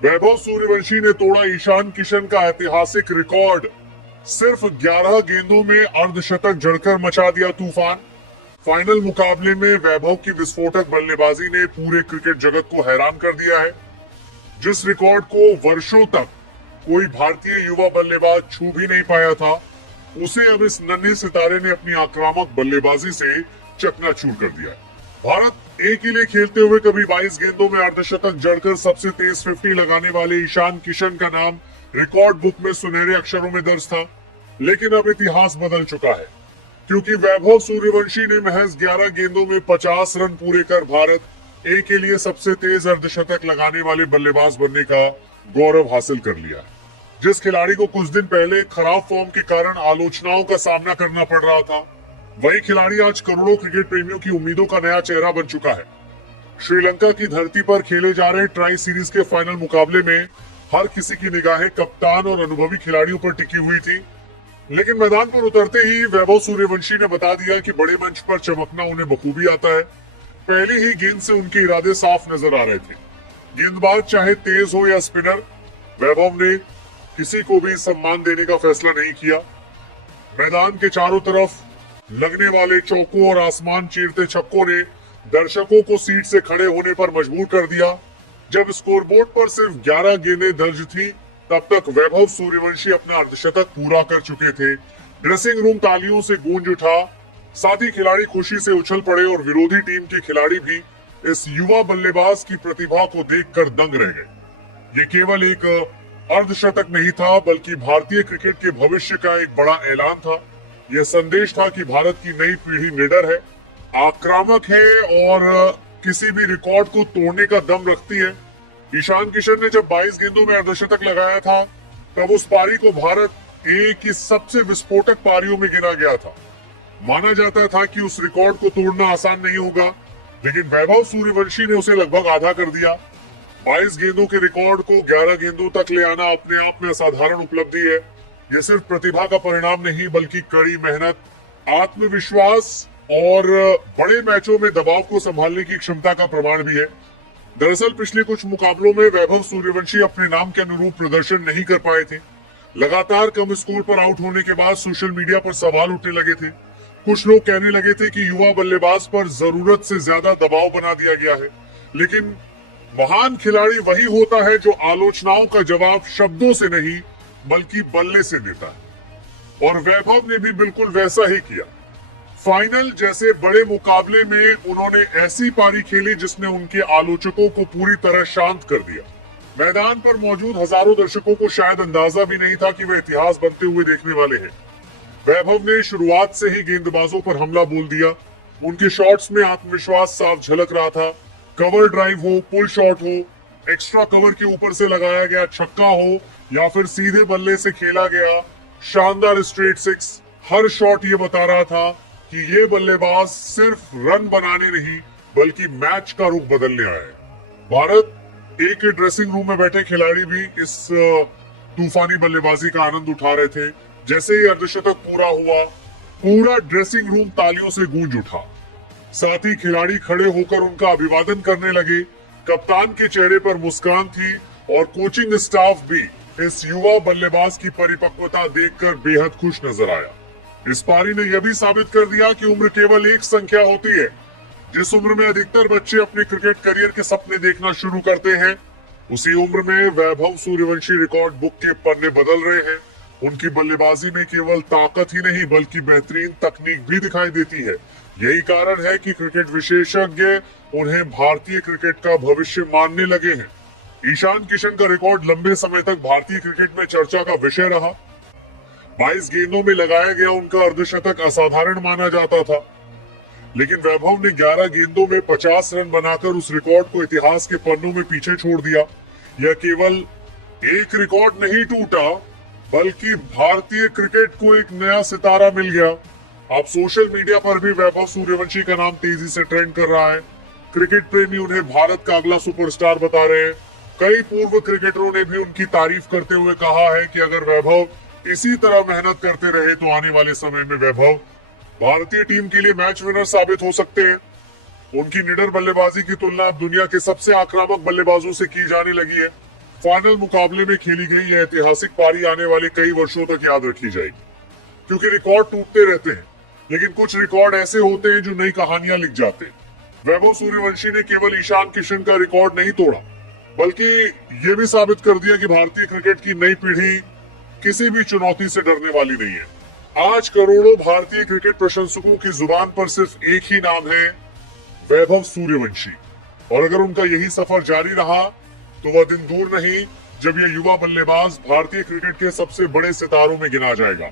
वैभव सूर्यवंशी ने तोड़ा ईशान किशन का ऐतिहासिक रिकॉर्ड। सिर्फ 11 गेंदों में अर्धशतक जड़कर मचा दिया तूफान। फाइनल मुकाबले में वैभव की विस्फोटक बल्लेबाजी ने पूरे क्रिकेट जगत को हैरान कर दिया है। जिस रिकॉर्ड को वर्षों तक कोई भारतीय युवा बल्लेबाज छू भी नहीं पाया था, उसे अब इस नन्हे सितारे ने अपनी आक्रामक बल्लेबाजी से चकनाचूर कर दिया है। भारत ए के लिए खेलते हुए कभी 22 गेंदों में अर्धशतक जड़कर सबसे तेज 50 लगाने वाले ईशान किशन का नाम रिकॉर्ड बुक में सुनहरे अक्षरों में दर्ज था, लेकिन अब इतिहास बदल चुका है, क्योंकि वैभव सूर्यवंशी ने महज 11 गेंदों में 50 रन पूरे कर भारत ए के लिए सबसे तेज अर्धशतक लगाने वाले बल्लेबाज बनने का गौरव हासिल कर लिया है। जिस खिलाड़ी को कुछ दिन पहले खराब फॉर्म के कारण आलोचनाओं का सामना करना पड़ रहा था, वही खिलाड़ी आज करोड़ों क्रिकेट प्रेमियों की उम्मीदों का नया चेहरा बन चुका है। श्रीलंका की धरती पर खेले जा रहे ट्राई सीरीज के फाइनल मुकाबले में हर किसी की निगाहें कप्तान और अनुभवी खिलाड़ियों पर टिकी हुई थी, लेकिन मैदान पर उतरते ही वैभव सूर्यवंशी ने बता दिया कि बड़े मंच पर चमकना उन्हें बखूबी आता है। पहली ही गेंद से उनके इरादे साफ नजर आ रहे थे। गेंदबाज चाहे तेज हो या स्पिनर, वैभव ने किसी को भी सम्मान देने का फैसला नहीं किया। मैदान के चारों तरफ लगने वाले चौकों और आसमान चीरते छक्कों ने दर्शकों को सीट से खड़े होने पर मजबूर कर दिया। जब स्कोरबोर्ड पर सिर्फ 11 गेंदें दर्ज थी, तब तक वैभव सूर्यवंशी अपना अर्धशतक पूरा कर चुके थे। ड्रेसिंग रूम तालियों से गूंज उठा, साथ ही खिलाड़ी खुशी से उछल पड़े और विरोधी टीम के खिलाड़ी भी इस युवा बल्लेबाज की प्रतिभा को देखकर दंग रह गए। ये केवल एक अर्धशतक नहीं था, बल्कि भारतीय क्रिकेट के भविष्य का एक बड़ा ऐलान था। यह संदेश था कि भारत की नई पीढ़ी निडर है, आक्रामक है और किसी भी रिकॉर्ड को तोड़ने का दम रखती है। ईशान किशन ने जब 22 गेंदों में अर्धशतक लगाया था, तब उस पारी को भारत ए की सबसे विस्फोटक पारियों में गिना गया था। माना जाता था कि उस रिकॉर्ड को तोड़ना आसान नहीं होगा, लेकिन वैभव सूर्यवंशी ने उसे लगभग आधा कर दिया। 22 गेंदों के रिकॉर्ड को 11 गेंदों तक ले आना अपने आप में असाधारण उपलब्धि है। यह सिर्फ प्रतिभा का परिणाम नहीं, बल्कि कड़ी मेहनत, आत्मविश्वास और बड़े मैचों में दबाव को संभालने की क्षमता का प्रमाण भी है। दरअसल पिछले कुछ मुकाबलों में वैभव सूर्यवंशी अपने नाम के अनुरूप प्रदर्शन नहीं कर पाए थे। लगातार कम स्कोर पर आउट होने के बाद सोशल मीडिया पर सवाल उठने लगे थे। कुछ लोग कहने लगे थे कि युवा बल्लेबाज पर जरूरत से ज्यादा दबाव बना दिया गया है, लेकिन महान खिलाड़ी वही होता है जो आलोचनाओं का जवाब शब्दों से नहीं बल्कि बल्ले से देता है, और वैभव ने भी बिल्कुल वैसा ही किया। फाइनल जैसे बड़े मुकाबले में उन्होंने ऐसी पारी खेली जिसने उनके आलोचकों को पूरी तरह शांत कर दिया। मैदान पर मौजूद हजारों दर्शकों को शायद अंदाजा भी नहीं था कि वे इतिहास बनते हुए देखने वाले हैं। वैभव ने शुरुआत से ही गेंदबाजों पर हमला बोल दिया। उनके शॉट्स में आत्मविश्वास साफ झलक रहा था। कवर ड्राइव हो, पुल शॉट हो, एक्स्ट्रा कवर के ऊपर से लगाया गया छक्का हो या फिर सीधे बल्ले से खेला गया शानदार स्ट्रेट सिक्स, हर शॉट ये बता रहा था कि ये बल्लेबाज सिर्फ रन बनाने नहीं बल्कि मैच का रुख बदलने आया है। भारत ए के ड्रेसिंग रूम में बैठे खिलाड़ी भी इस तूफानी बल्लेबाजी का आनंद उठा रहे थे। जैसे ही अर्धशतक पूरा हुआ, पूरा ड्रेसिंग रूम तालियों से गूंज उठा। साथ ही खिलाड़ी खड़े होकर उनका अभिवादन करने लगे। कप्तान के चेहरे पर मुस्कान थी और कोचिंग स्टाफ भी इस युवा बल्लेबाज की परिपक्वता देखकर बेहद खुश नजर आया। इस पारी ने यह भी साबित कर दिया कि उम्र केवल एक संख्या होती है। जिस उम्र में अधिकतर बच्चे अपने क्रिकेट करियर के सपने देखना शुरू करते हैं, उसी उम्र में वैभव सूर्यवंशी रिकॉर्ड बुक के पन्ने बदल रहे हैं। उनकी बल्लेबाजी में केवल ताकत ही नहीं बल्कि बेहतरीन तकनीक भी दिखाई देती है। यही कारण है कि क्रिकेट विशेषज्ञ उन्हें भारतीय क्रिकेट का भविष्य मानने लगे हैं। ईशान किशन का रिकॉर्ड लंबे समय तक भारतीय क्रिकेट में चर्चा का विषय रहा। 22 गेंदों में लगाया गया उनका अर्धशतक असाधारण माना जाता था, लेकिन वैभव ने 11 गेंदों में 50 रन बनाकर उस रिकॉर्ड को इतिहास के पन्नों में पीछे छोड़ दिया। यह केवल एक रिकॉर्ड नहीं टूटा, बल्कि भारतीय क्रिकेट को एक नया सितारा मिल गया। अब सोशल मीडिया पर भी वैभव सूर्यवंशी का नाम तेजी से ट्रेंड कर रहा है। क्रिकेट प्रेमी उन्हें भारत का अगला सुपरस्टार बता रहे हैं। कई पूर्व क्रिकेटरों ने भी उनकी तारीफ करते हुए कहा है कि अगर वैभव इसी तरह मेहनत करते रहे तो आने वाले समय में वैभव भारतीय टीम के लिए मैच विनर साबित हो सकते हैं। उनकी निडर बल्लेबाजी की तुलना अब दुनिया के सबसे आक्रामक बल्लेबाजों से की जाने लगी है। फाइनल मुकाबले में खेली गई यह ऐतिहासिक पारी आने वाले कई वर्षों तक याद रखी जाएगी, क्योंकि रिकॉर्ड टूटते रहते हैं, लेकिन कुछ रिकॉर्ड ऐसे होते हैं जो नई कहानियां लिख जाते हैं। वैभव सूर्यवंशी ने केवल ईशान किशन का रिकॉर्ड नहीं तोड़ा, बल्कि ये भी साबित कर दिया कि भारतीय क्रिकेट की नई पीढ़ी किसी भी चुनौती से डरने वाली नहीं है। आज करोड़ों भारतीय क्रिकेट प्रशंसकों की जुबान पर सिर्फ एक ही नाम है, वैभव सूर्यवंशी। और अगर उनका यही सफर जारी रहा तो वह दिन दूर नहीं जब यह युवा बल्लेबाज भारतीय क्रिकेट के सबसे बड़े सितारों में गिना जाएगा।